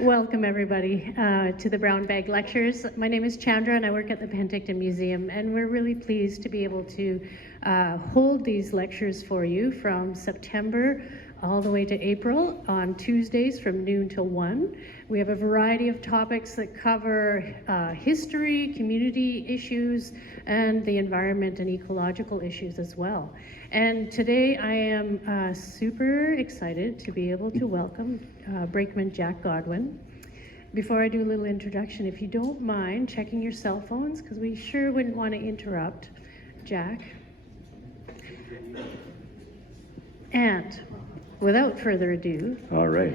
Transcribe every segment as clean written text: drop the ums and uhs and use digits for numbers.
Welcome everybody to the Brown Bag Lectures. My name is Chandra and I work at the Penticton Museum, and we're really pleased to be able to hold these lectures for you from September all the way to April on Tuesdays from noon till 1. We have a variety of topics that cover history, community issues, and the environment and ecological issues as well. And today I am super excited to be able to welcome Brakeman Jack Godwin. Before I do a little introduction, if you don't mind checking your cell phones, because we sure wouldn't want to interrupt Jack. And without further ado, all right.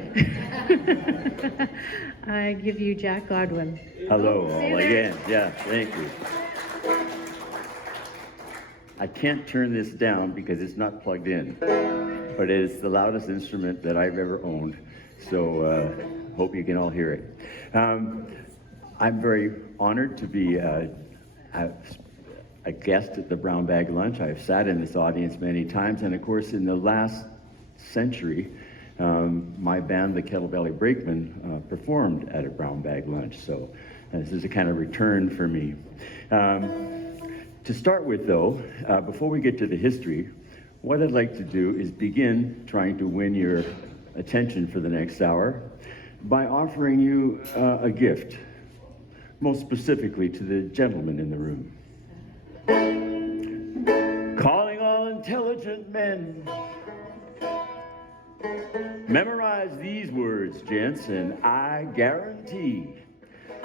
I give you Jack Godwin. Hello, all again. Yeah, thank you. I can't turn this down because it's not plugged in, but it is the loudest instrument that I've ever owned. So hope you can all hear it. I'm very honored to be a guest at the Brown Bag Lunch. I've sat in this audience many times, and of course in the last century, my band, the Kettle Valley Brakemen, performed at a Brown Bag Lunch. So this is a kind of return for me. To start with though, before we get to the history, what I'd like to do is begin trying to win your attention for the next hour by offering you a gift, most specifically to the gentlemen in the room. Calling all intelligent men. Memorize these words, gents, and I guarantee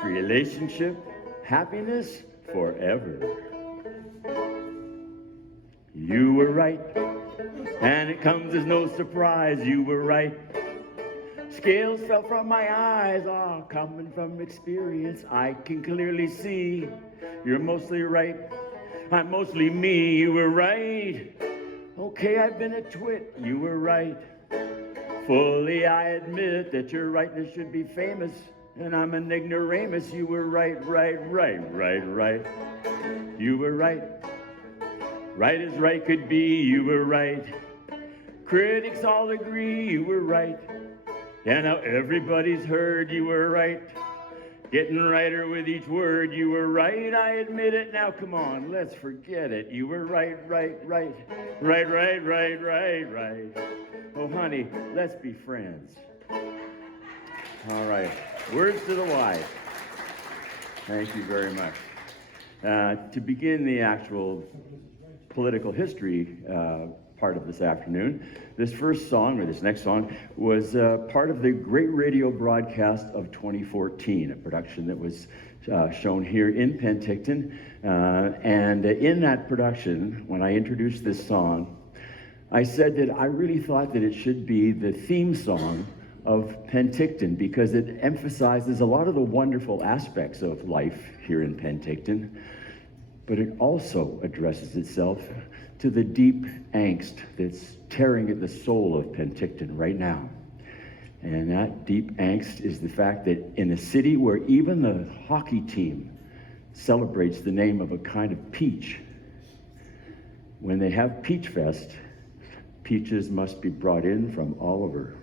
relationship, happiness forever. You were right, and it comes as no surprise, you were right. Scales fell from my eyes, coming from experience, I can clearly see you're mostly right, I'm mostly me, you were right. Okay, I've been a twit, you were right. Fully I admit that your rightness should be famous, and I'm an ignoramus, you were right. You were right. Right as right could be, you were right. Critics all agree you were right. And now everybody's heard you were right. Getting righter with each word, you were right, I admit it. Now come on, let's forget it. You were right. Right. Oh honey, let's be friends. All right, words to the wise. Thank you very much. To begin the actual political history part of this afternoon, this first song, or this next song, was part of the great radio broadcast of 2014, a production that was shown here in Penticton. And in that production, when I introduced this song, I said that I really thought that it should be the theme song of Penticton because it emphasizes a lot of the wonderful aspects of life here in Penticton, but it also addresses itself to the deep angst that's tearing at the soul of Penticton right now. And that deep angst is the fact that in a city where even the hockey team celebrates the name of a kind of peach, when they have Peach Fest, peaches must be brought in from all over.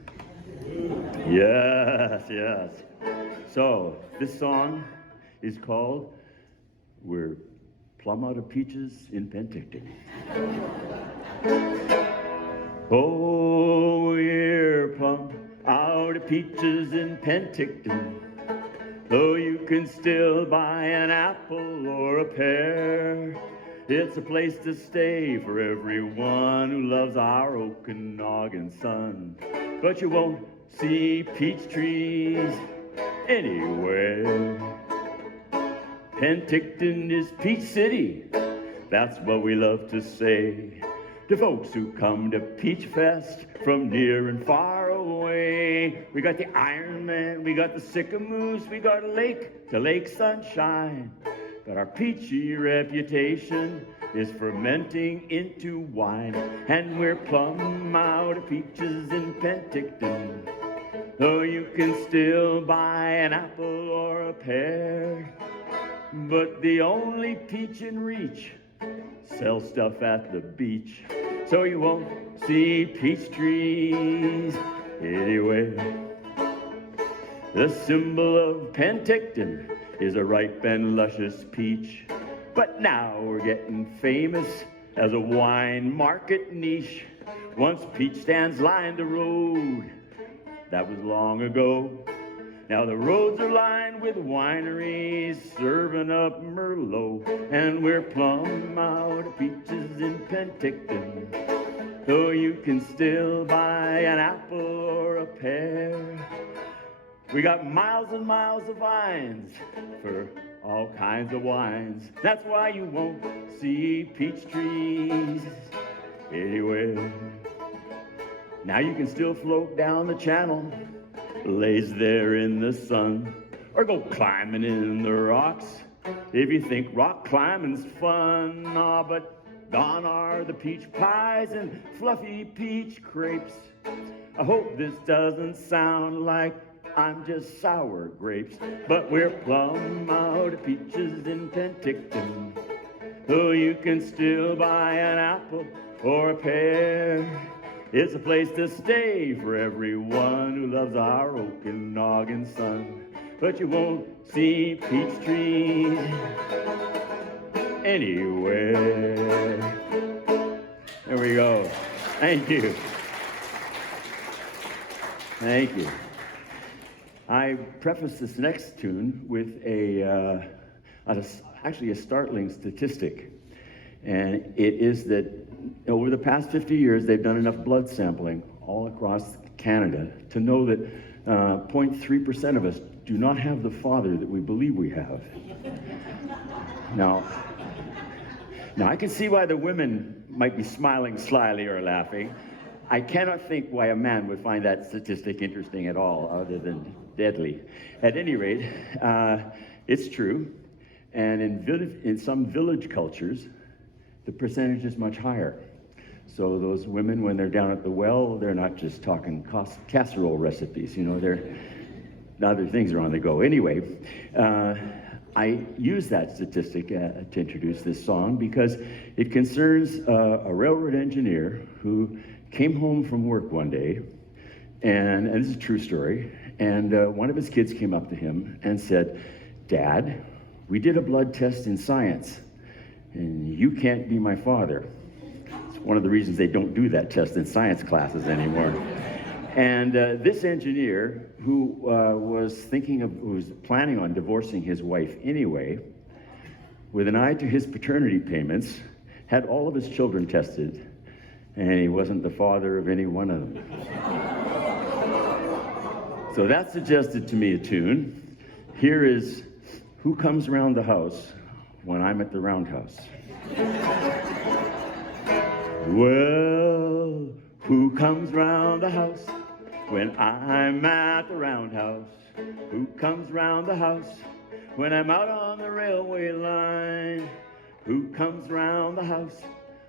Yes. So this song is called We're Plum Out of Peaches in Penticton. Oh, we're plumb out of peaches in Penticton, though you can still buy an apple or a pear. It's a place to stay for everyone who loves our Okanagan sun. But you won't see peach trees anywhere. Penticton is Peach City, that's what we love to say to folks who come to Peach Fest from near and far away. We got the Iron Man, we got the Sycamoose, we got a lake to Lake Sunshine. But our peachy reputation is fermenting into wine, and we're plumb out of peaches in Penticton, though you can still buy an apple or a pear. But the only peach in reach sells stuff at the beach, so you won't see peach trees anywhere. The symbol of Penticton is a ripe and luscious peach. But now we're getting famous as a wine market niche. Once peach stands lined the road, that was long ago. Now the roads are lined with wineries serving up Merlot, and we're plumb out of peaches in Penticton, though you can still buy an apple or a pear. We got miles and miles of vines for all kinds of wines. That's why you won't see peach trees anywhere. Now you can still float down the channel, lays there in the sun, or go climbing in the rocks if you think rock climbing's fun. Aw, but gone are the peach pies and fluffy peach crepes. I hope this doesn't sound like I'm just sour grapes, but we're plumb out of peaches in Penticton, though you can still buy an apple or a pear. It's a place to stay for everyone who loves our Okanagan sun, but you won't see peach trees anywhere. There we go. Thank you. Thank you. I preface this next tune with actually a startling statistic, and it is that over the past 50 years, they've done enough blood sampling all across Canada to know that 0.3% of us do not have the father that we believe we have. Now, I can see why the women might be smiling slyly or laughing. I cannot think why a man would find that statistic interesting at all, other than deadly. At any rate, it's true, and in some village cultures, the percentage is much higher. So those women, when they're down at the well, they're not just talking casserole recipes, you know, other things are on the go. Anyway, I use that statistic to introduce this song because it concerns a railroad engineer who came home from work one day, and this is a true story, and one of his kids came up to him and said, "Dad, we did a blood test in science, and you can't be my father." It's one of the reasons they don't do that test in science classes anymore. And this engineer, who was planning on divorcing his wife anyway, with an eye to his paternity payments, had all of his children tested, and he wasn't the father of any one of them. So that suggested to me a tune. Here is "Who Comes Round the House When I'm at the Roundhouse." Well, who comes round the house when I'm at the roundhouse? Who comes round the house when I'm out on the railway line? Who comes round the house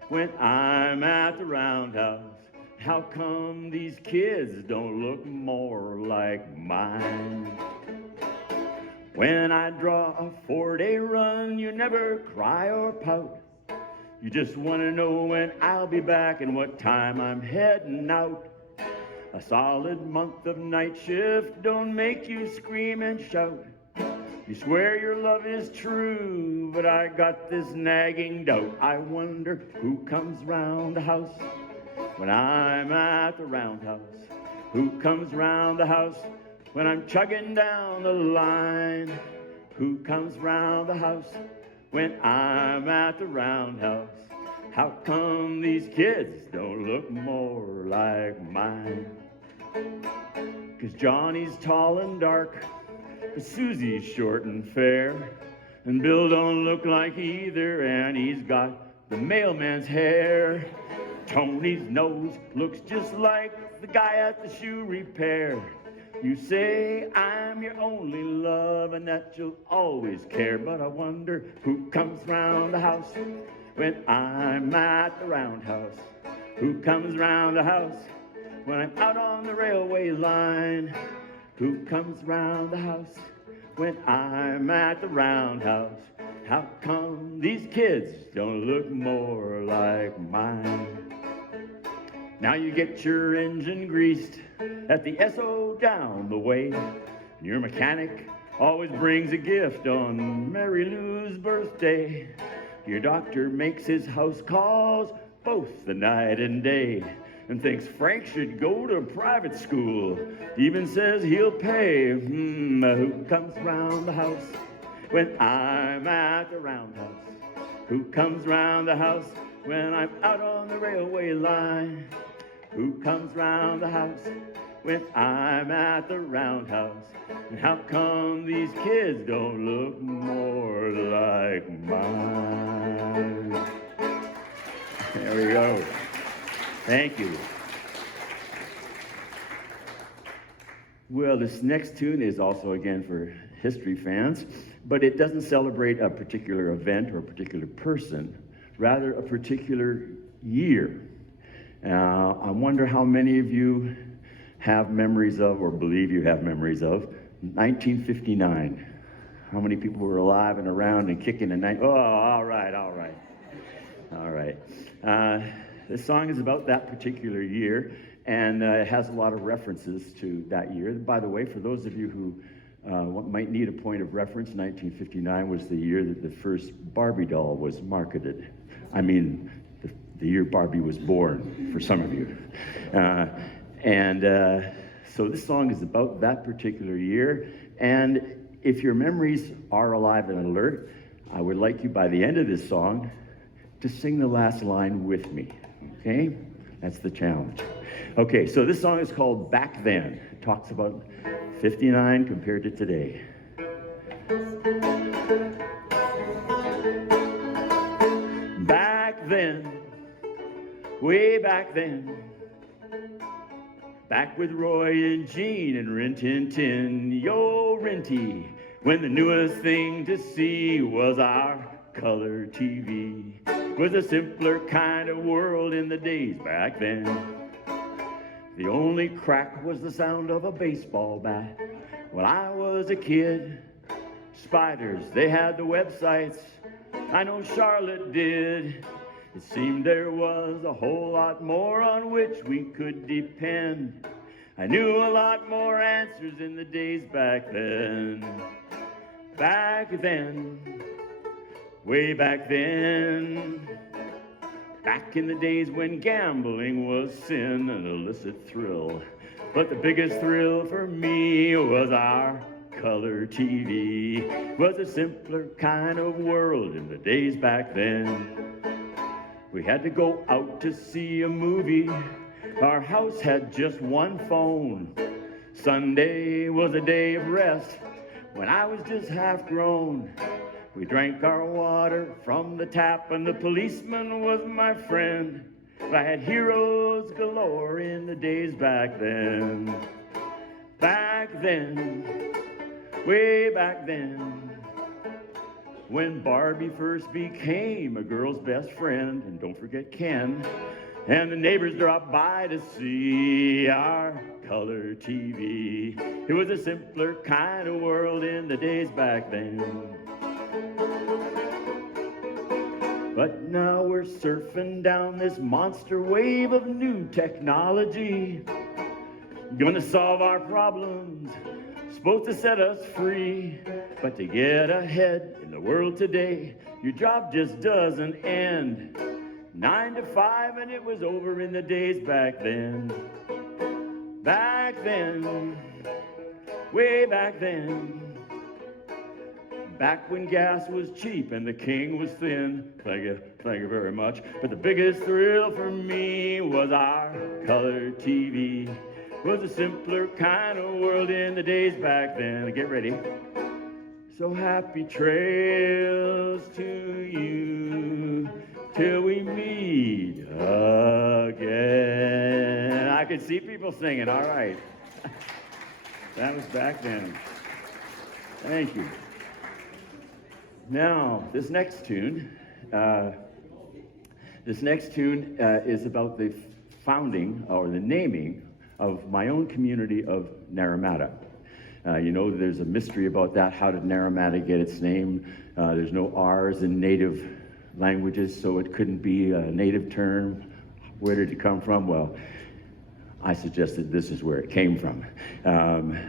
when I'm at the roundhouse? How come these kids don't look more like mine? When I draw a 4-day run, you never cry or pout. You just want to know when I'll be back and what time I'm heading out. A solid month of night shift don't make you scream and shout. You swear your love is true, but I got this nagging doubt. I wonder who comes round the house when I'm at the roundhouse. Who comes round the house when I'm chugging down the line? Who comes round the house when I'm at the roundhouse? How come these kids don't look more like mine? 'Cause Johnny's tall and dark, Susie's short and fair, and Bill don't look like either, and he's got the mailman's hair. Tony's nose looks just like the guy at the shoe repair. You say I'm your only love and that you'll always care, but I wonder who comes round the house when I'm at the roundhouse. Who comes round the house when I'm out on the railway line? Who comes round the house when I'm at the roundhouse? How come these kids don't look more like mine? Now you get your engine greased at the SO down the way, Your mechanic always brings a gift on Mary Lou's birthday. Your doctor makes his house calls both the night and day, and thinks Frank should go to private school. Even says he'll pay. Who comes round the house when I'm at the roundhouse? Who comes round the house when I'm out on the railway line? Who comes round the house when I'm at the roundhouse? And how come these kids don't look more like mine? There we go. Thank you. Well, this next tune is also, again, for history fans, but it doesn't celebrate a particular event or a particular person, rather a particular year. I wonder how many of you have memories of, or believe you have memories of, 1959. How many people were alive and around and kicking a night? Oh, all right. This song is about that particular year, and it has a lot of references to that year. By the way, for those of you who might need a point of reference, 1959 was the year that the first Barbie doll was marketed. I mean, the year Barbie was born, for some of you. So this song is about that particular year, and if your memories are alive and alert, I would like you, by the end of this song, to sing the last line with me, okay? That's the challenge. Okay, so this song is called Back Then. It talks about 59 compared to today. Back then, way back then, back with Roy and Jean and Rin Tin Tin, yo Rinty, when the newest thing to see was our color TV. Was a simpler kind of world in the days back then. The only crack was the sound of a baseball bat. When I was a kid, spiders, they had the websites. I know Charlotte did. It seemed there was a whole lot more on which we could depend. I knew a lot more answers in the days back then. Back then, way back then. Back in the days when gambling was sin, an illicit thrill. But the biggest thrill for me was our color TV. Was a simpler kind of world in the days back then. We had to go out to see a movie. Our house had just one phone. Sunday was a day of rest when I was just half grown. We drank our water from the tap and the policeman was my friend. I had heroes galore in the days back then. Back then, way back then, when Barbie first became a girl's best friend, and don't forget Ken, and the neighbors dropped by to see our color TV. It was a simpler kind of world in the days back then. But now we're surfing down this monster wave of new technology. Gonna solve our problems, supposed to set us free. But to get ahead in the world today, your job just doesn't end. 9 to 5 and it was over in the days back then. Back then, way back then. Back when gas was cheap and the king was thin. Thank you very much. But the biggest thrill for me was our color TV. Was a simpler kind of world in the days back then. Get ready. So happy trails to you till we meet again. I could see people singing. All right. That was back then. Thank you. Now, this next tune is about the founding or the naming of my own community of Naramata. You know, there's a mystery about that. How did Naramata get its name? There's no R's in native languages, so it couldn't be a native term. Where did it come from? Well, I suggested this is where it came from.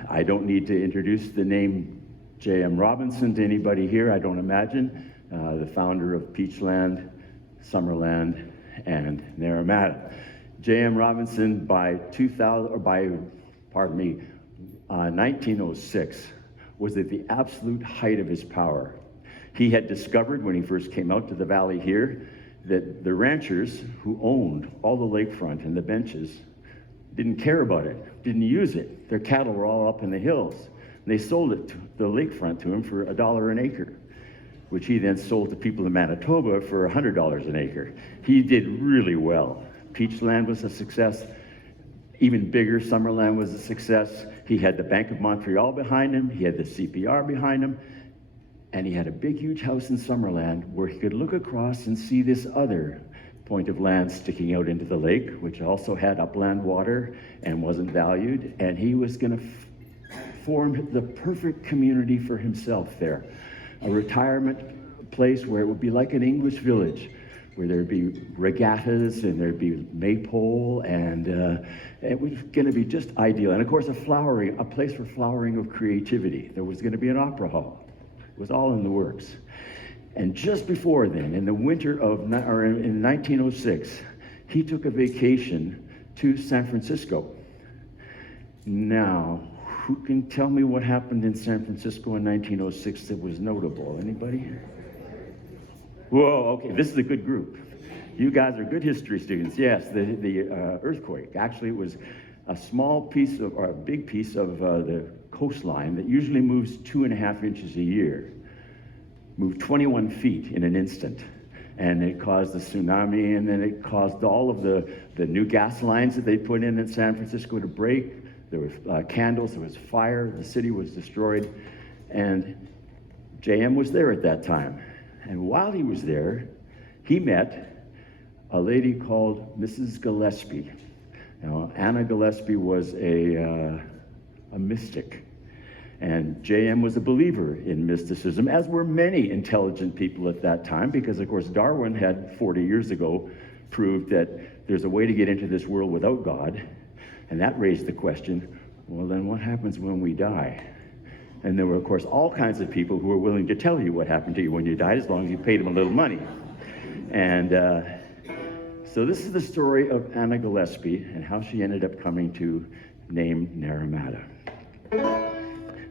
I don't need to introduce the name J.M. Robinson to anybody here, I don't imagine, the founder of Peachland, Summerland, and Naramata. J.M. Robinson by 1906 was at the absolute height of his power. He had discovered when he first came out to the valley here that the ranchers who owned all the lakefront and the benches didn't care about it, didn't use it. Their cattle were all up in the hills. And they sold it to the lakefront to him for $1 an acre, which he then sold to people in Manitoba for $100 an acre. He did really well. Peachland was a success. Even bigger, Summerland was a success. He had the Bank of Montreal behind him. He had the CPR behind him. And he had a big, huge house in Summerland where he could look across and see this other point of land sticking out into the lake, which also had upland water and wasn't valued. And he was going to form the perfect community for himself there. A retirement place where it would be like an English village, where there'd be regattas and there'd be maypole, and it was going to be just ideal. And of course, a place for flowering of creativity. There was going to be an opera hall. It was all in the works. And just before then, in the winter in 1906, he took a vacation to San Francisco. Now, who can tell me what happened in San Francisco in 1906 that was notable? Anybody? Whoa, okay, this is a good group. You guys are good history students. Yes, the earthquake. Actually, it was a small piece of, or a big piece of the coastline that usually moves 2.5 inches a year. Moved 21 feet in an instant. And it caused a tsunami, and then it caused all of the new gas lines that they put in San Francisco to break. There were candles, there was fire, the city was destroyed. And J.M. was there at that time. And while he was there, he met a lady called Mrs. Gillespie. Now, Anna Gillespie was a mystic. And J.M. was a believer in mysticism, as were many intelligent people at that time, because, of course, Darwin had 40 years ago proved that there's a way to get into this world without God. And that raised the question, well, then what happens when we die? And there were, of course, all kinds of people who were willing to tell you what happened to you when you died, as long as you paid them a little money. And so this is the story of Anna Gillespie and how she ended up coming to name Naramata.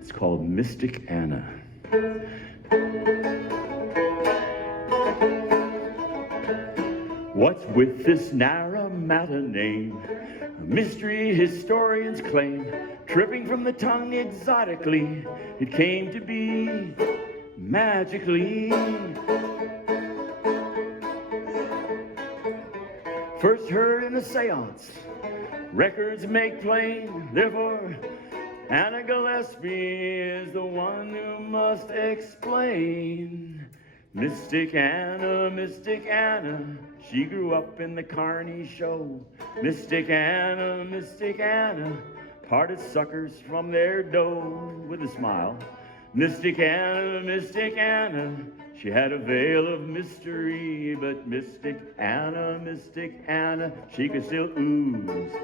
It's called Mystic Anna. What's with this Naramata name? A mystery historians claim, tripping from the tongue exotically, it came to be magically. First heard in a seance, records make plain, therefore Anna Gillespie is the one who must explain. Mystic Anna, she grew up in the Carney show. Mystic Anna, parted suckers from their dough with a smile. Mystic Anna, she had a veil of mystery, but Mystic Anna, she could still ooze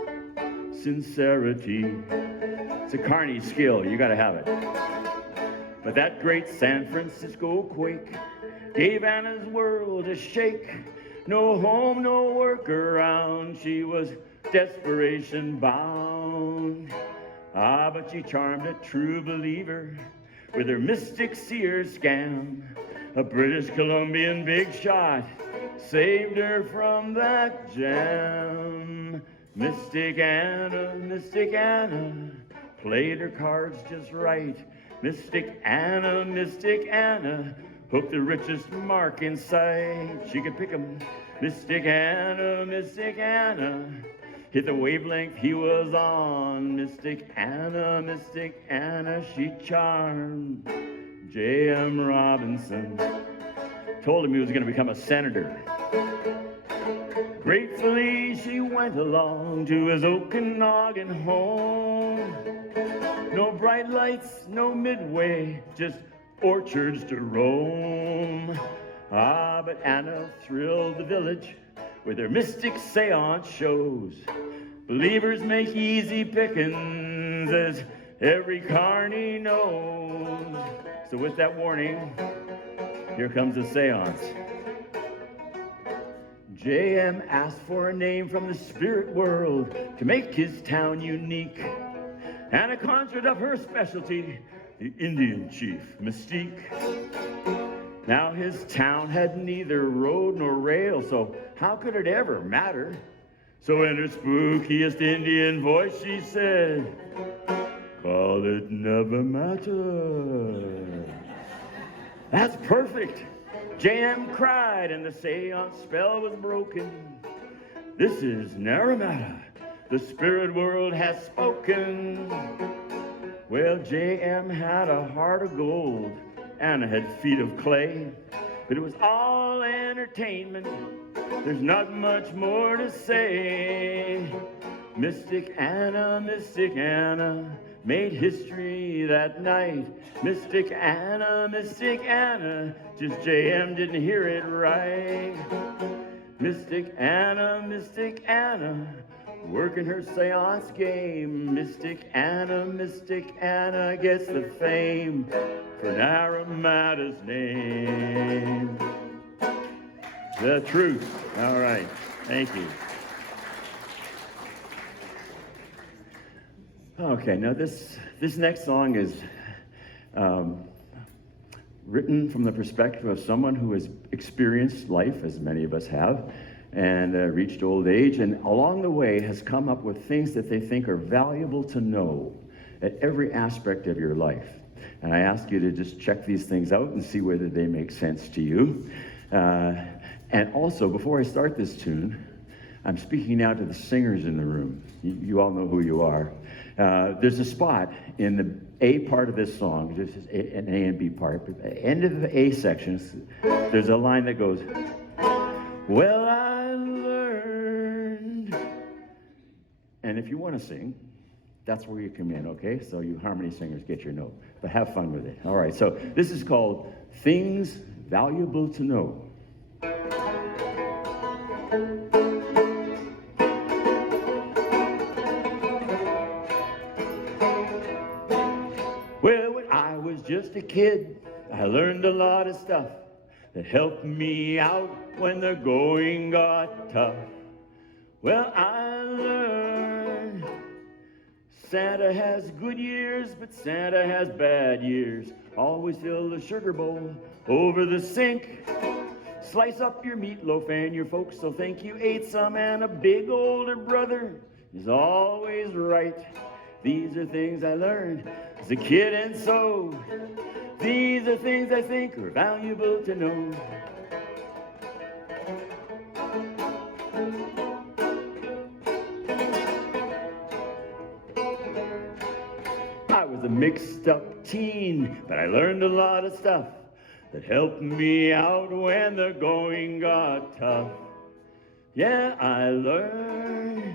sincerity. It's a Carney skill, you gotta have it. But that great San Francisco quake gave Anna's world a shake. No home, no work around, she was desperation bound. Ah, but she charmed a true believer with her mystic seer scam. A British Columbian big shot saved her from that jam. Mystic Anna played her cards just right. Mystic Anna hooked the richest mark in sight. She could pick 'em. Mystic Anna hit the wavelength he was on. Mystic Anna, she charmed J.M. Robinson. Told him he was going to become a senator. Gratefully she went along to his Okanagan home. No bright lights, no midway, just orchards to roam. Ah, but Anna thrilled the village with her mystic seance shows. Believers make easy pickings, as every carny knows. So with that warning, here comes a seance. J.M. asked for a name from the spirit world to make his town unique. Anna conjured up her specialty, the Indian chief, Mystique. Now his town had neither road nor rail, so how could it ever matter? So in her spookiest Indian voice she said, call it Naramata. That's perfect. J.M. cried and the seance spell was broken. This is Naramata. The spirit world has spoken. Well, J.M. had a heart of gold. Anna had feet of clay. But it was all entertainment. There's not much more to say. Mystic Anna made history that night. Mystic Anna, just J.M. didn't hear it right. Mystic Anna, working her seance game. Mystic Anna gets the fame for Naramata's name. The truth. All right, thank you. Okay, now this next song is written from the perspective of someone who has experienced life, as many of us have, and reached old age, and along the way has come up with things that they think are valuable to know at every aspect of your life. And I ask you to just check these things out and see whether they make sense to you. And also, before I start this tune, I'm speaking now to the singers in the room. You all know who you are. There's a spot in the A part of this song, this is an A and B part, but at the end of the A section, there's a line that goes, well, I learned. And if you want to sing, that's where you come in, okay? So you harmony singers get your note, but have fun with it. All right, so this is called Things Valuable to Know. Well, when I was just a kid, I learned a lot of stuff that helped me out when the going got tough. Well, I learned Santa has good years, but Santa has bad years. Always fill the sugar bowl over the sink. Slice up your meatloaf and your folks will think you ate some, and a big older brother is always right. These are things I learned as a kid, and so these are things I think are valuable to know. I was a mixed up teen, but I learned a lot of stuff that helped me out when the going got tough. Yeah, I learned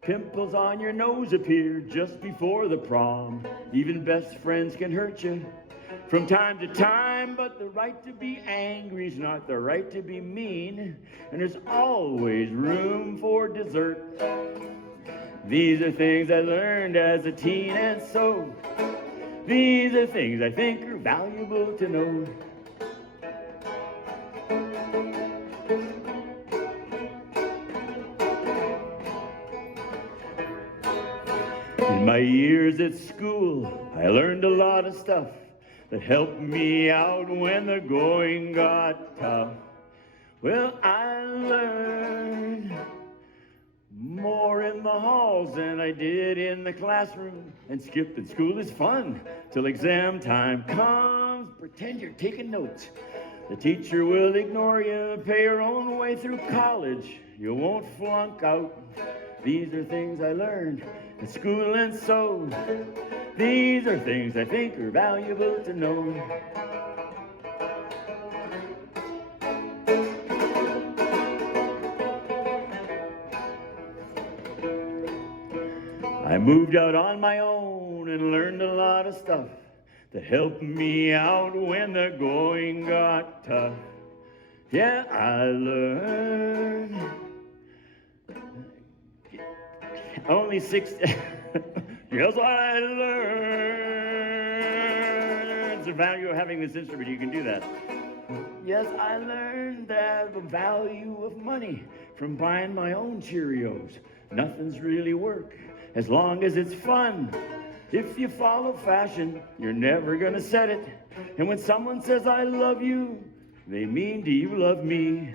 pimples on your nose appear just before the prom. Even best friends can hurt you from time to time, but the right to be angry is not the right to be mean, and there's always room for dessert. These are things I learned as a teen, and so these are things I think are valuable to know. In my years at school, I learned a lot of stuff that helped me out when the going got tough. Well, I learned more in the halls than I did in the classroom. And skipping school is fun till exam time comes. Pretend you're taking notes. The teacher will ignore you, pay your own way through college. You won't flunk out. These are things I learned at school, and so these are things I think are valuable to know. I moved out on my own and learned a lot of stuff that helped me out when the going got tough. Yeah, I learned only 6. Yes, I learned. It's the value of having this instrument. You can do that. Yes, I learned that the value of money from buying my own Cheerios. Nothing's really work as long as it's fun. If you follow fashion, you're never gonna set it. And when someone says I love you, they mean do you love me?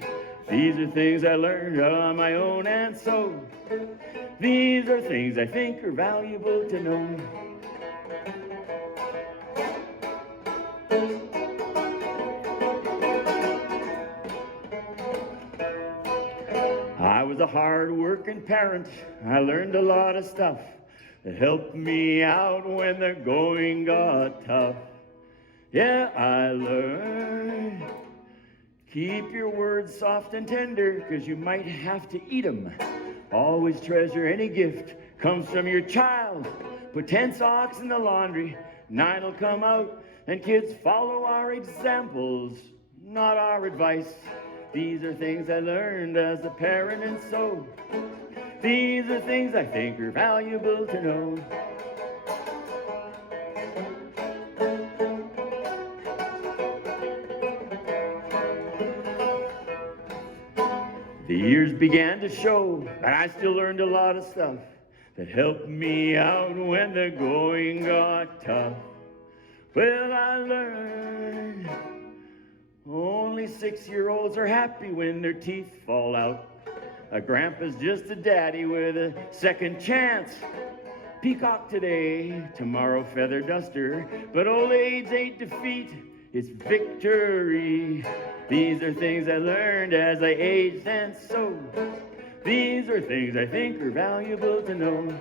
These are things I learned on my own, and so these are things I think are valuable to know. I was a hard-working parent. I learned a lot of stuff that helped me out when the going got tough. Yeah, I learned. Keep your words soft and tender, 'cause you might have to eat 'em. Always treasure any gift comes from your child. Put 10 socks in the laundry, 9 will come out. And kids, follow our examples, not our advice. These are things I learned as a parent, and so these are things I think are valuable to know. The years began to show, but I still learned a lot of stuff that helped me out when the going got tough. Well, I learned only 6-year-olds are happy when their teeth fall out. A grandpa's just a daddy with a second chance. Peacock today, tomorrow feather duster, but old age ain't defeat, it's victory. These are things I learned as I aged, and so these are things I think are valuable to know.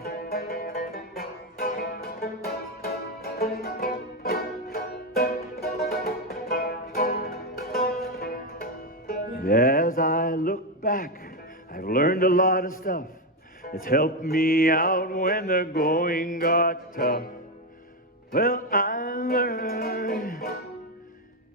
As I look back, I've learned a lot of stuff that's helped me out when the going got tough. Well, I learned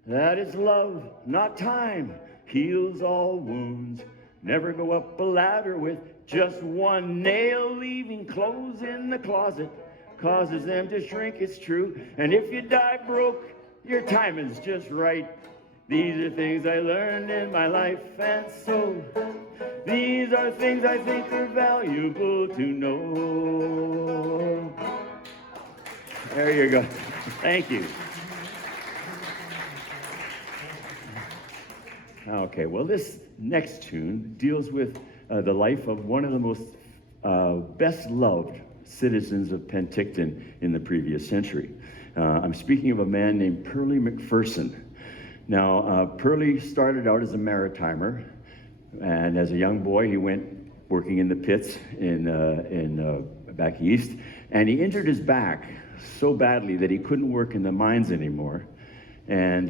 that it's love, not time, heals all wounds. Never go up a ladder with just one nail. Leaving clothes in the closet causes them to shrink, it's true. And if you die broke, your timing's just right. These are things I learned in my life, and so these are things I think are valuable to know. There you go. Thank you. Okay, well, this next tune deals with the life of one of the most best-loved citizens of Penticton in the previous century. I'm speaking of a man named Pearlie McPherson. Now, Pearlie started out as a maritimer, and as a young boy, he went working in the pits in back east, and he injured his back so badly that he couldn't work in the mines anymore. And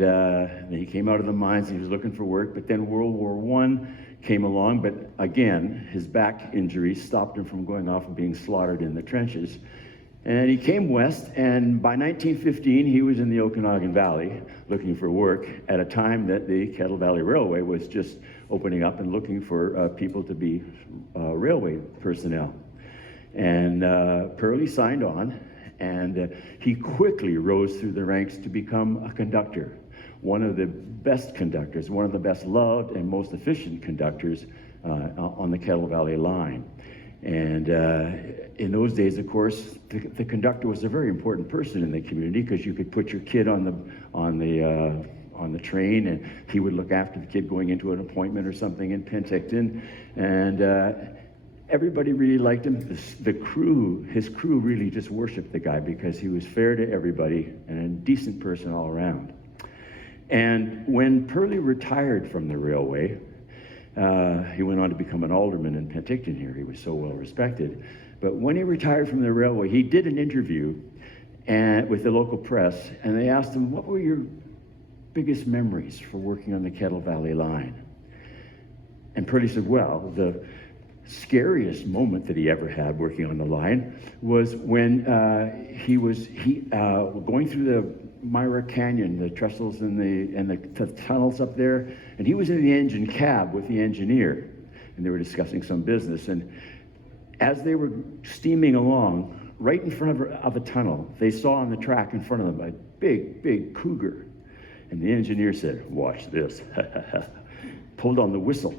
he came out of the mines, he was looking for work, but then World War I came along, but again, his back injury stopped him from going off and being slaughtered in the trenches. And he came west, and by 1915, he was in the Okanagan Valley looking for work at a time that the Kettle Valley Railway was just opening up and looking for people to be railway personnel. And Pearlie signed on, and he quickly rose through the ranks to become a conductor, one of the best conductors, one of the best loved and most efficient conductors on the Kettle Valley line. And in those days, of course, the conductor was a very important person in the community, because you could put your kid on the train, and he would look after the kid going into an appointment or something in Penticton. And everybody really liked him. His crew really just worshipped the guy because he was fair to everybody and a decent person all around. And when Pearlie retired from the railway, he went on to become an alderman in Penticton here. He was so well respected. But when he retired from the railway, he did an interview with the local press, and they asked him, what were your biggest memories for working on the Kettle Valley line? And Pearlie said, well, the scariest moment that he ever had working on the line was when he was going through the Myra Canyon, the trestles and the tunnels up there, and he was in the engine cab with the engineer, and they were discussing some business, and As they were steaming along, right in front of a tunnel, they saw on the track in front of them a big, big cougar. And the engineer said, "Watch this." Pulled on the whistle.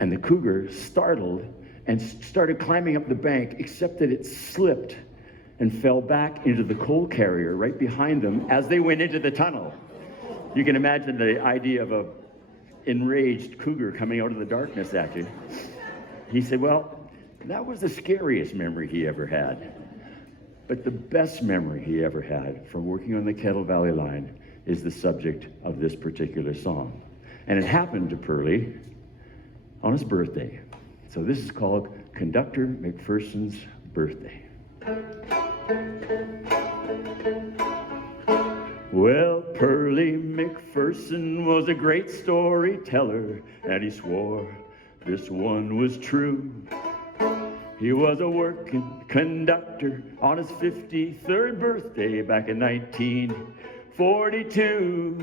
And the cougar startled and started climbing up the bank, except that it slipped and fell back into the coal carrier right behind them as they went into the tunnel. You can imagine the idea of a enraged cougar coming out of the darkness at you. He said, well, that was the scariest memory he ever had. But the best memory he ever had from working on the Kettle Valley line is the subject of this particular song. And it happened to Pearlie on his birthday. So this is called Conductor McPherson's Birthday. Well, Pearlie McPherson was a great storyteller, and he swore this one was true. He was a working conductor on his 53rd birthday back in 1942.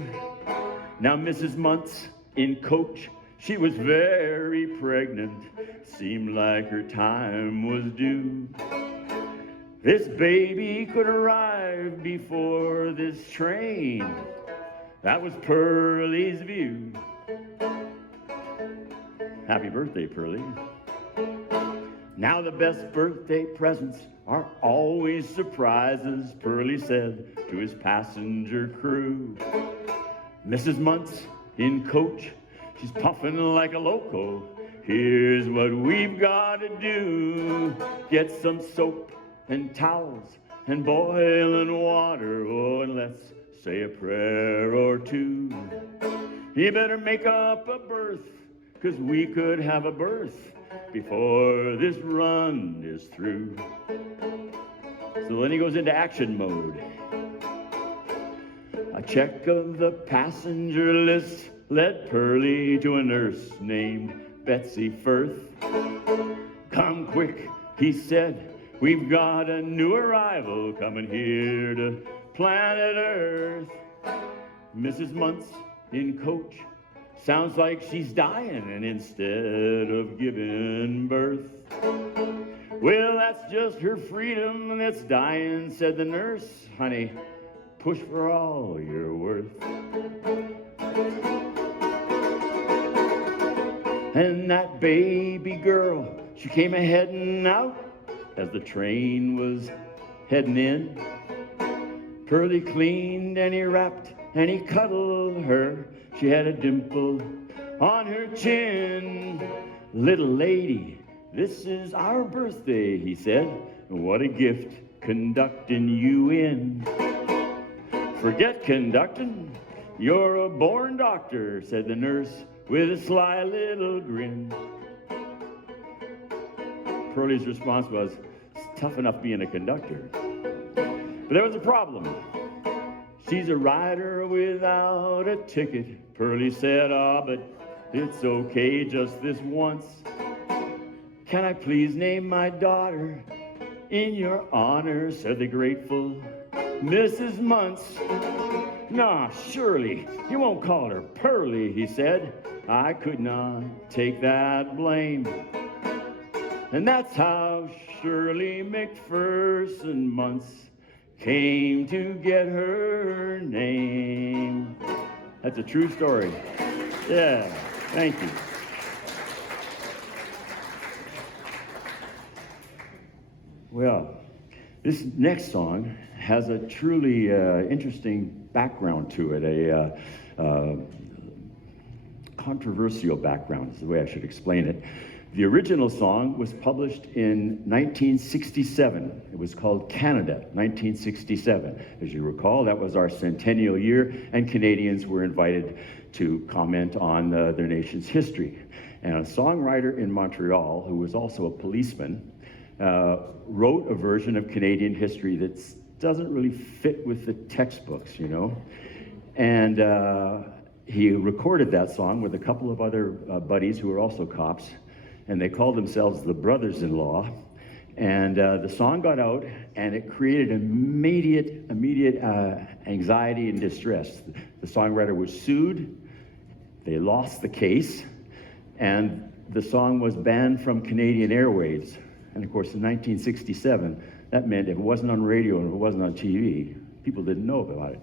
Now Mrs. Muntz in coach, she was very pregnant, seemed like her time was due. This baby could arrive before this train. That was Pearlie's view. Happy birthday, Pearlie. Now the best birthday presents are always surprises, Pearlie said to his passenger crew. Mrs. Muntz in coach, she's puffing like a loco. Here's what we've got to do. Get some soap and towels and boiling water. Oh, and let's say a prayer or two. You better make up a berth, 'cause we could have a birth before this run is through. So then he goes into action mode. A check of the passenger list led Pearlie to a nurse named Betsy Firth. Come quick, he said, we've got a new arrival coming here to planet Earth. Mrs. Muntz in coach, sounds like she's dying, and instead of giving birth. Well, that's just her freedom that's dying, said the nurse. Honey, push for all you're worth. And that baby girl, she came a-heading out as the train was heading in. Pearlie cleaned and he wrapped and he cuddled her. She had a dimple on her chin. Little lady, this is our birthday, he said. What a gift conducting you in. Forget conducting, you're a born doctor, said the nurse with a sly little grin. Pearlie's response was, it's tough enough being a conductor. But there was a problem. She's a rider without a ticket. Pearlie said, but it's okay just this once. Can I please name my daughter in your honor, said the grateful Mrs. Muntz. Nah, surely you won't call her Pearlie, he said. I could not take that blame. And that's how Shirley McPherson Muntz came to get her name. That's a true story. Yeah, thank you. Well, this next song has a truly interesting background to it, a controversial background is the way I should explain it. The original song was published in 1967. It was called Canada, 1967. As you recall, that was our centennial year, and Canadians were invited to comment on their nation's history. And a songwriter in Montreal, who was also a policeman, wrote a version of Canadian history that doesn't really fit with the textbooks, you know. And he recorded that song with a couple of other buddies who were also cops, and they called themselves the Brothers-in-Law. And the song got out, and it created immediate anxiety and distress. The songwriter was sued, they lost the case, and the song was banned from Canadian Airwaves And of course, in 1967, that meant if it wasn't on radio and if it wasn't on TV, people didn't know about it.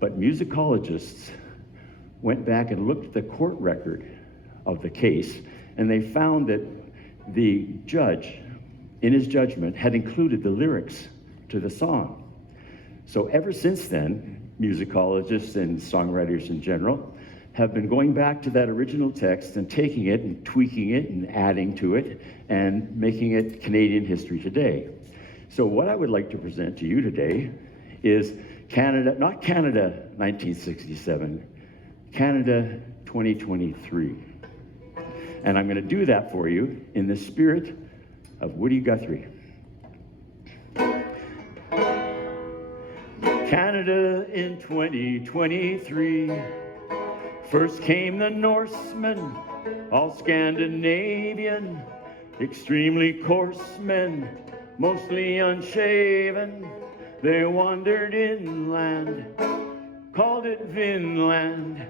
But musicologists went back and looked at the court record of the case, and they found that the judge, in his judgment, had included the lyrics to the song. So ever since then, musicologists and songwriters in general have been going back to that original text and taking it and tweaking it and adding to it and making it Canadian history today. So what I would like to present to you today is Canada, not Canada 1967, Canada 2023. And I'm going to do that for you in the spirit of Woody Guthrie. Canada in 2023. First came the Norsemen, all Scandinavian, extremely coarse men, mostly unshaven. They wandered inland, called it Vinland,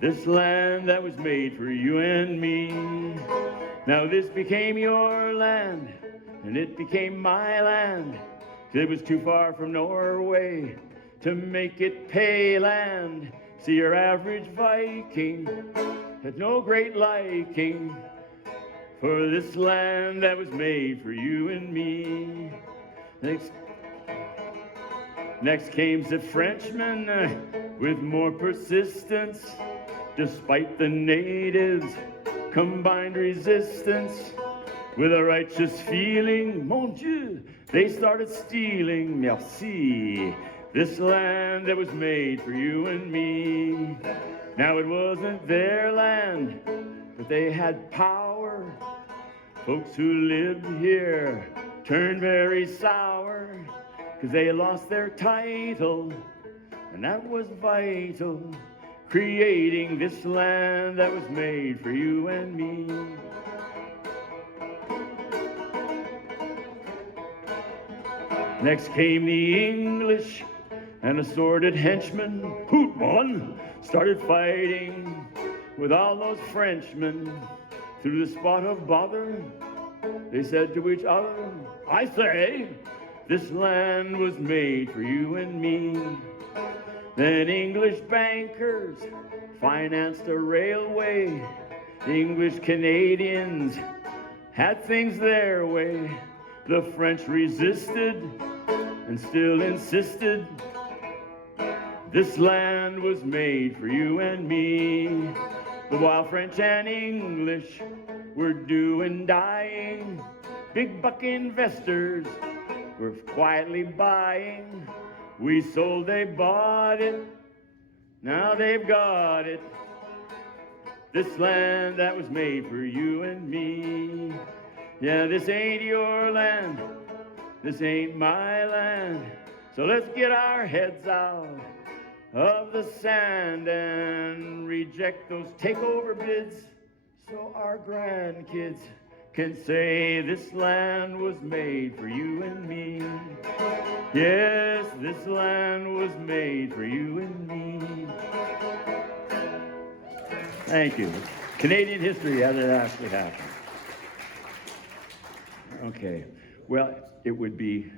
this land that was made for you and me. Now this became your land, and it became my land. It was too far from Norway to make it pay land. See, your average Viking had no great liking for this land that was made for you and me. Next came the Frenchmen with more persistence. Despite the natives' combined resistance, with a righteous feeling, mon Dieu, they started stealing, merci, this land that was made for you and me. Now it wasn't their land, but they had power. Folks who lived here turned very sour, 'cause they lost their title, and that was vital, creating this land that was made for you and me. Next came the English and assorted henchmen. Hoot one started fighting with all those Frenchmen. Through the spot of bother, they said to each other, I say, this land was made for you and me. Then English bankers financed a railway. English Canadians had things their way. The French resisted and still insisted this land was made for you and me. But while French and English were doing dying, big buck investors were quietly buying. We sold, they bought it, now they've got it. This land that was made for you and me. Yeah, this ain't your land, this ain't my land. So let's get our heads out of the sand and reject those takeover bids, so our grandkids can say this land was made for you and me. Yes, this land was made for you and me. Thank you. Canadian history as it actually happened. Okay, well, it would be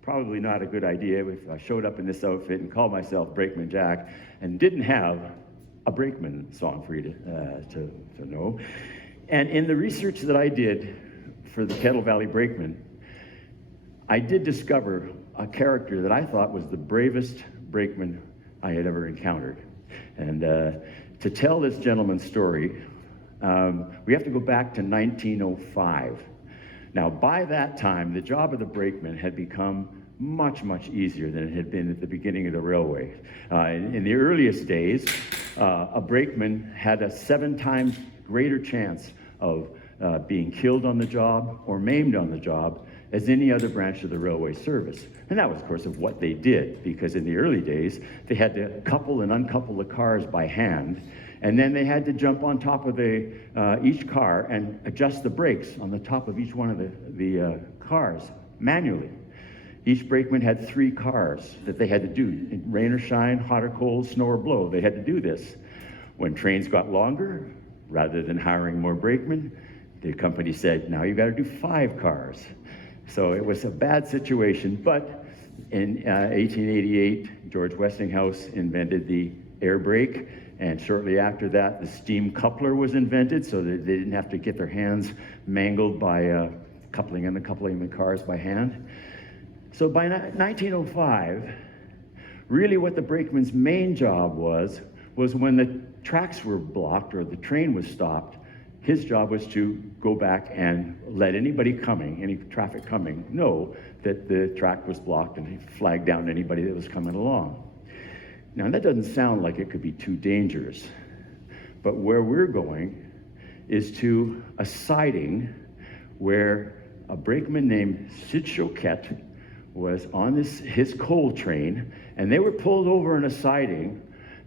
probably not a good idea if I showed up in this outfit and called myself Brakeman Jack and didn't have a Brakeman song for you to know. And in the research that I did for the Kettle Valley Brakemen, I did discover a character that I thought was the bravest brakeman I had ever encountered. And to tell this gentleman's story, we have to go back to 1905. Now, by that time, the job of the brakeman had become much, much easier than it had been at the beginning of the railway. In the earliest days, a brakeman had a 7 times greater chance of being killed on the job or maimed on the job as any other branch of the railway service. And that was, of course, of what they did, because in the early days, they had to couple and uncouple the cars by hand, and then they had to jump on top of each car and adjust the brakes on the top of each one of the cars manually. Each brakeman had 3 cars that they had to do. Rain or shine, hot or cold, snow or blow, they had to do this. When trains got longer, rather than hiring more brakemen, The company said, now you've got to do 5 cars. So it was a bad situation, but in 1888, George Westinghouse invented the air brake, and shortly after that, the steam coupler was invented, so that they didn't have to get their hands mangled by coupling and uncoupling the cars by hand. So by 1905, really what the brakeman's main job was when the tracks were blocked or the train was stopped, his job was to go back and let anybody coming, any traffic coming, know that the track was blocked, and he'd flag down anybody that was coming along. Now, that doesn't sound like it could be too dangerous, but where we're going is to a siding where a brakeman named Sid Choquette was on his coal train, and they were pulled over in a siding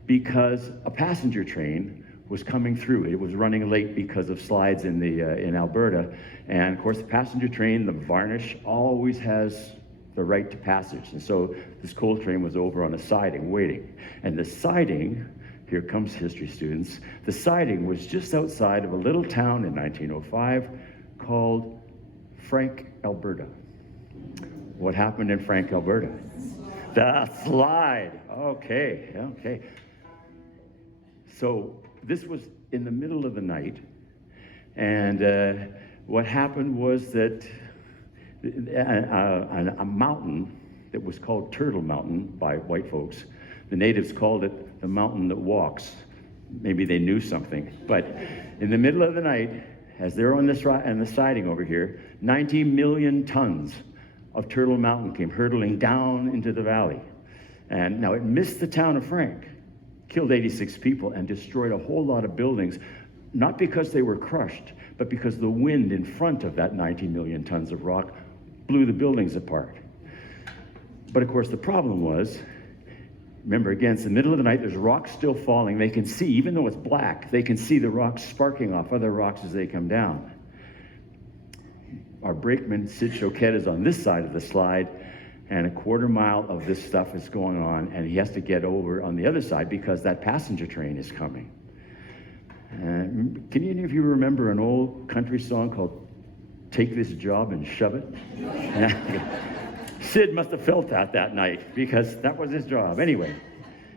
because a passenger train was coming through. It was running late because of slides in Alberta. And of course, the passenger train, the varnish, always has the right to passage. And so this coal train was over on a siding waiting. And the siding, here comes history students, the siding was just outside of a little town in 1905 called Frank, Alberta. What happened in Frank, Alberta? The slide. Okay. So this was in the middle of the night, and what happened was that a mountain that was called Turtle Mountain by white folks, the natives called it the mountain that walks. Maybe they knew something, but in the middle of the night, as they're on the siding over here, 90 million tons of Turtle Mountain came hurtling down into the valley. And now it missed the town of Frank, killed 86 people, and destroyed a whole lot of buildings, not because they were crushed, but because the wind in front of that 90 million tons of rock blew the buildings apart. But of course, the problem was, remember again, it's the middle of the night, there's rocks still falling. They can see, even though it's black, they can see the rocks sparking off other rocks as they come down. Our brakeman, Sid Choquette, is on this side of the slide, and a quarter mile of this stuff is going on, and he has to get over on the other side because that passenger train is coming. Can any of you remember an old country song called Take This Job and Shove It? Sid must have felt that night because that was his job. Anyway,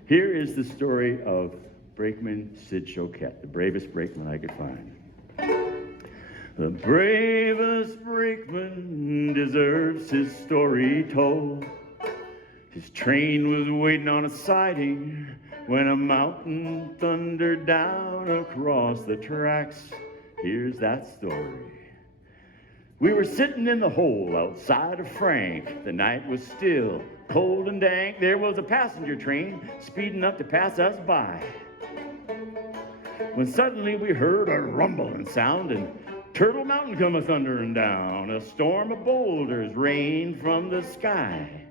here is the story of brakeman Sid Choquette, the bravest brakeman I could find. The bravest brakeman deserves his story told. His train was waiting on a siding when a mountain thundered down across the tracks. Here's that story. We were sitting in the hole outside of Frank. The night was still, cold and dank. There was a passenger train speeding up to pass us by. When suddenly we heard a rumbling sound, and Turtle Mountain come a thundering down. A storm of boulders rained from the sky.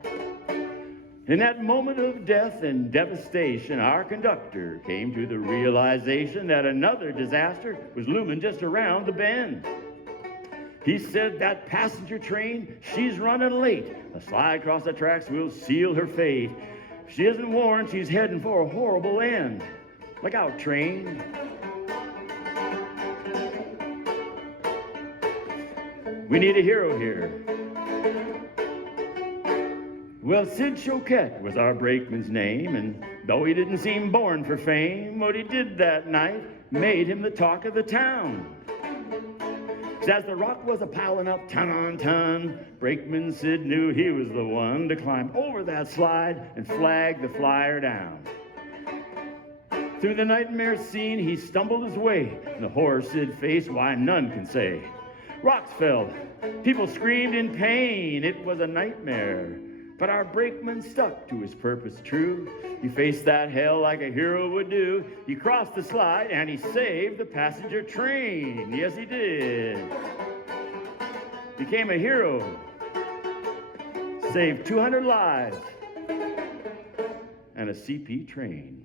In that moment of death and devastation, our conductor came to the realization that another disaster was looming just around the bend. He said, that passenger train, she's running late. A slide across the tracks will seal her fate. If she isn't warned, she's heading for a horrible end. Look out, train. We need a hero here. Well, Sid Choquette was our brakeman's name, and though he didn't seem born for fame, what he did that night made him the talk of the town. As the rock was a-piling up ton on ton, brakeman Sid knew he was the one to climb over that slide and flag the flyer down. Through the nightmare scene, he stumbled his way, and the horror Sid faced, why, none can say. Rocks fell. People screamed in pain. It was a nightmare. But our brakeman stuck to his purpose true. He faced that hell like a hero would do. He crossed the slide and he saved the passenger train. Yes, he did. Became a hero. Saved 200 lives. And a CP train.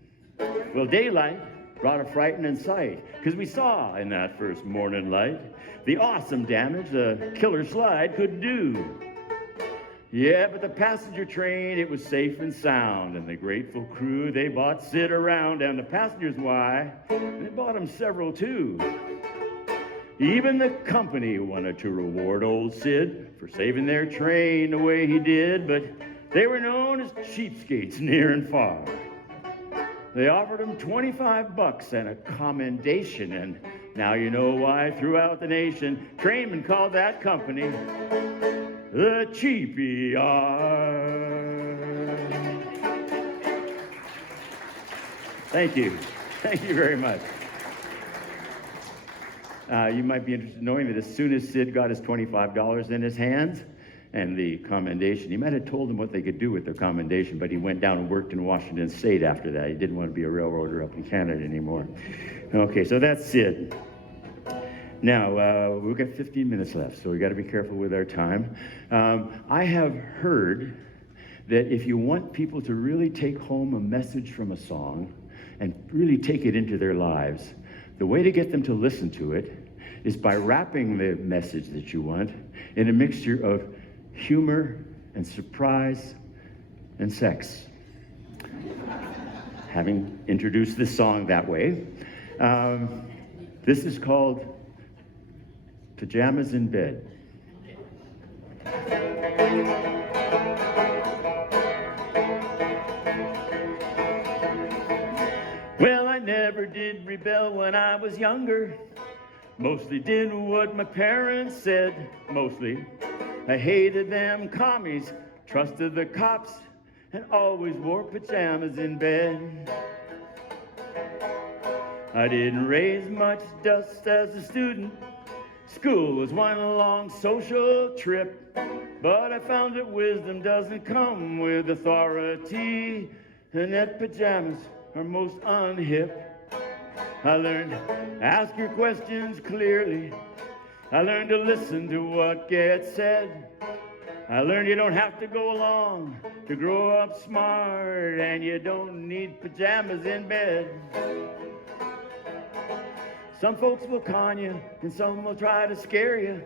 Well, daylight brought a frightening sight, because we saw in that first morning light the awesome damage the killer slide could do. Yeah, but the passenger train, it was safe and sound, and the grateful crew, they bought Sid around, and the passengers, why, they bought him several too. Even the company wanted to reward old Sid for saving their train the way he did, but they were known as cheapskates near and far. They offered him $25 and a commendation, and now you know why throughout the nation, trainmen called that company the Cheap ER. Thank you. Thank you very much. You might be interested in knowing that as soon as Sid got his $25 in his hands and the commendation, he might have told them what they could do with their commendation, but he went down and worked in Washington State after that. He didn't want to be a railroader up in Canada anymore. Okay, so that's Sid. Now, we've got 15 minutes left, so we got to be careful with our time. I have heard that if you want people to really take home a message from a song and really take it into their lives, the way to get them to listen to it is by wrapping the message that you want in a mixture of humor and surprise and sex. Having introduced this song that way, this is called Pajamas in Bed. Well, I never did rebel when I was younger. Mostly did what my parents said. Mostly I hated them commies, trusted the cops, and always wore pajamas in bed. I didn't raise much dust as a student. School was one long social trip, but I found that wisdom doesn't come with authority, and that pajamas are most unhip. I learned to ask your questions clearly. I learned to listen to what gets said. I learned you don't have to go along to grow up smart, and you don't need pajamas in bed. Some folks will con you, and some will try to scare you.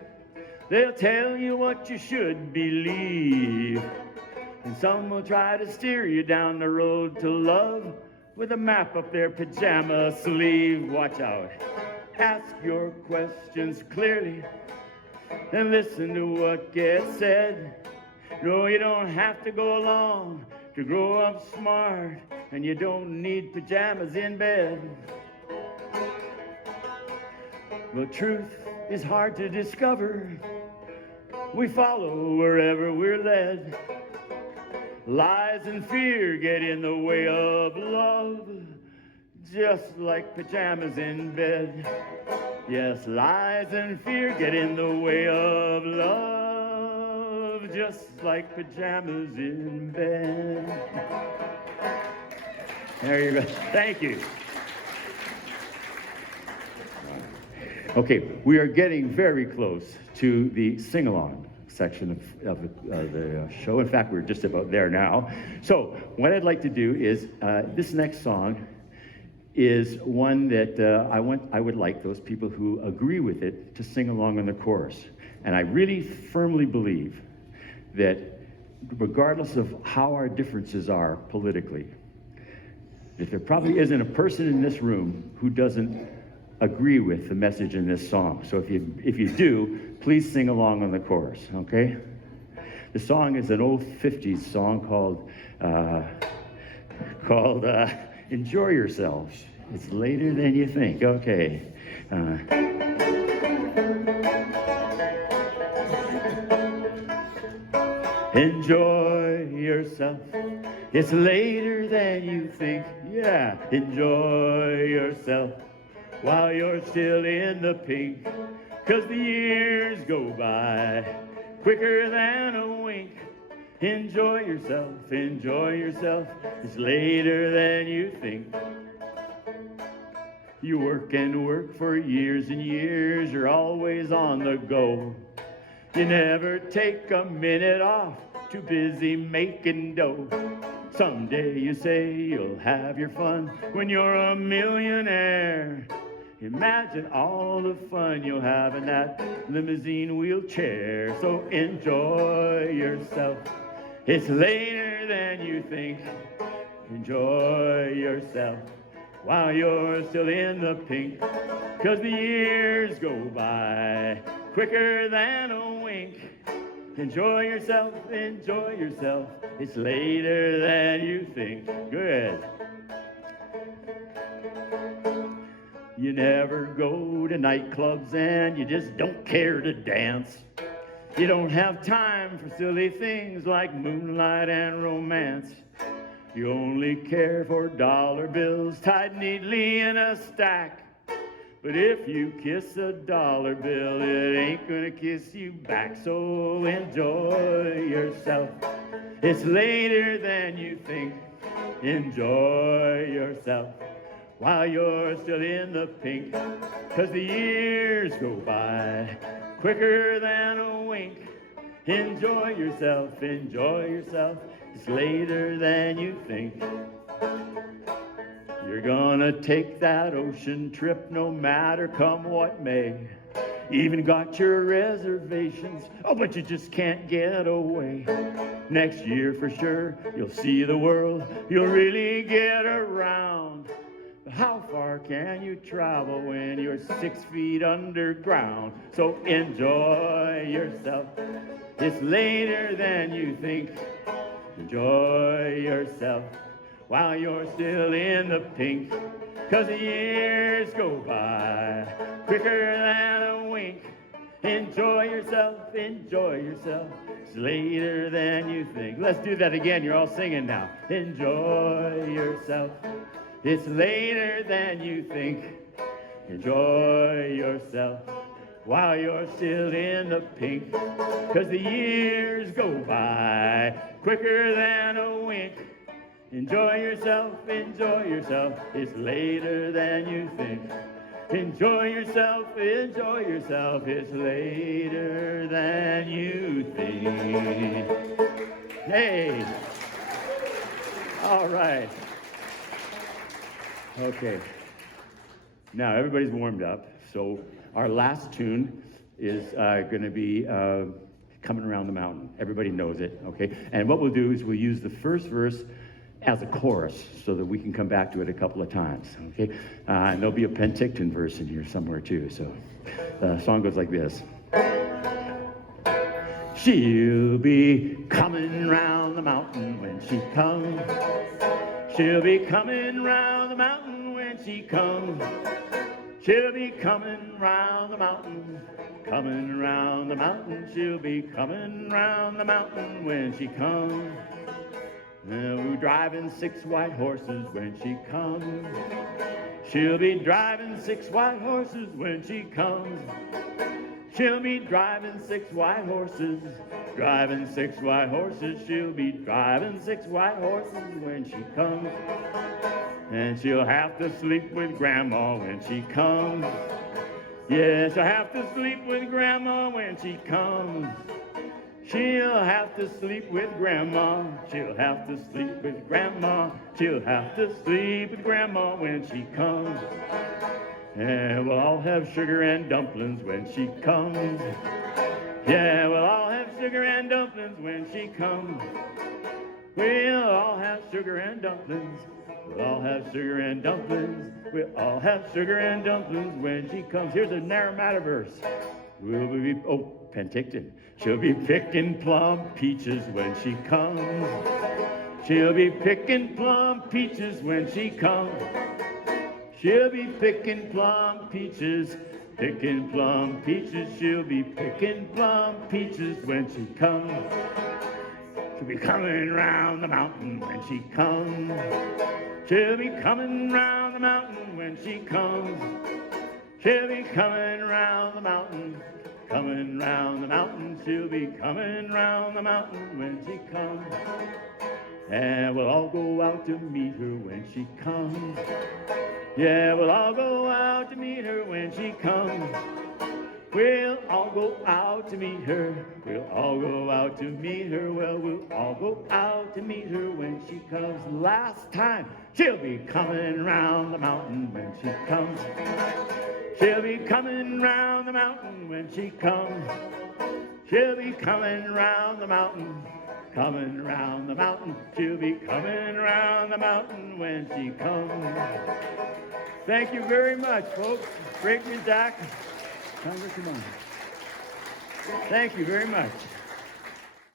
They'll tell you what you should believe, and some will try to steer you down the road to love with a map up their pajama sleeve. Watch out. Ask your questions clearly and listen to what gets said. No, you don't have to go along to grow up smart, and you don't need pajamas in bed. But truth is hard to discover. We follow wherever we're led. Lies and fear get in the way of love, just like pajamas in bed. Yes, lies and fear get in the way of love, just like pajamas in bed. There you go. Thank you. Okay, we are getting very close to the sing-along section of the show. In fact, we're just about there now. So what I'd like to do is, this next song is one that I would like those people who agree with it to sing along in the chorus. And I really firmly believe that regardless of how our differences are politically, that there probably isn't a person in this room who doesn't agree with the message in this song. So if you do, please sing along on the chorus, okay? The song is an old 50s song called Enjoy Yourselves. It's later than you think, okay. Enjoy yourself. It's later than you think. Yeah, enjoy yourself while you're still in the pink, 'cause the years go by quicker than a wink. Enjoy yourself, it's later than you think. You work and work for years and years, you're always on the go. You never take a minute off, too busy making dough. Someday you say you'll have your fun when you're a millionaire. Imagine all the fun you'll have in that limousine wheelchair. So enjoy yourself. It's later than you think. Enjoy yourself. while you're still in the pink. 'Cause the years go by quicker than a wink. Enjoy yourself, enjoy yourself. It's later than you think. Good. You never go to nightclubs and you just don't care to dance. You don't have time for silly things like moonlight and romance. You only care for dollar bills tied neatly in a stack. But if you kiss a dollar bill, it ain't gonna kiss you back. So enjoy yourself. It's later than you think. Enjoy yourself while you're still in the pink. 'Cause the years go by quicker than a wink. Enjoy yourself, enjoy yourself. It's later than you think. You're gonna take that ocean trip no matter come what may. Even got your reservations, oh, but you just can't get away. Next year for sure, you'll see the world, you'll really get around. But how far can you travel when you're 6 feet underground? So enjoy yourself. It's later than you think. Enjoy yourself while you're still in the pink. 'Cause the years go by quicker than a wink. Enjoy yourself, enjoy yourself. It's later than you think. Let's do that again. You're all singing now. Enjoy yourself. It's later than you think. Enjoy yourself while you're still in the pink. 'Cause the years go by quicker than a wink. Enjoy yourself, enjoy yourself. It's later than you think. Enjoy yourself, enjoy yourself. It's later than you think. Hey. All right. Okay. Now everybody's warmed up. So our last tune is going to be Coming Around the Mountain. Everybody knows it, okay? And what we'll do is we'll use the first verse as a chorus so that we can come back to it a couple of times, okay? And there'll be a Penticton verse in here somewhere too. So the song goes like this. She'll be coming round the mountain when she comes. She'll be coming round the mountain when she comes. She'll be coming round the mountain, coming round the mountain. She'll be coming round the mountain when she comes. We're driving 6 white horses when she comes. She'll be driving 6 white horses when she comes. She'll be driving 6 white horses, driving 6 white horses. She'll be driving 6 white horses when she comes. And she'll have to sleep with Grandma when she comes. Yeah, she'll have to sleep with Grandma when she comes. She'll have to sleep with Grandma. She'll have to sleep with Grandma. She'll have to sleep with Grandma when she comes. And we'll all have sugar and dumplings when she comes. Yeah, we'll all have sugar and dumplings when she comes. We'll all have sugar and dumplings. We'll all have sugar and dumplings. We'll all have sugar and dumplings when she comes. Here's a Naramata verse. We'll be, Penticton. She'll be picking plum peaches when she comes. She'll be picking plum peaches when she comes. She'll be picking plum peaches, picking plum peaches. She'll be picking plum peaches when she comes. She'll be coming round the mountain when she comes. She'll be coming round the mountain when she comes. She'll be coming round the mountain, coming round the mountain. She'll be coming round the mountain when she comes. And we'll all go out to meet her when she comes. Yeah, we'll all go out to meet her when she comes. We'll all go out to meet her. We'll all go out to meet her. Well, we'll all go out to meet her when she comes. Last time, she'll be coming round the mountain when she comes. She'll be coming round the mountain when she comes. She'll be coming round the mountain, coming round the mountain. She'll be coming round the mountain when she comes. Thank you very much, folks. Brakeman Jack. Come on. Thank you very much.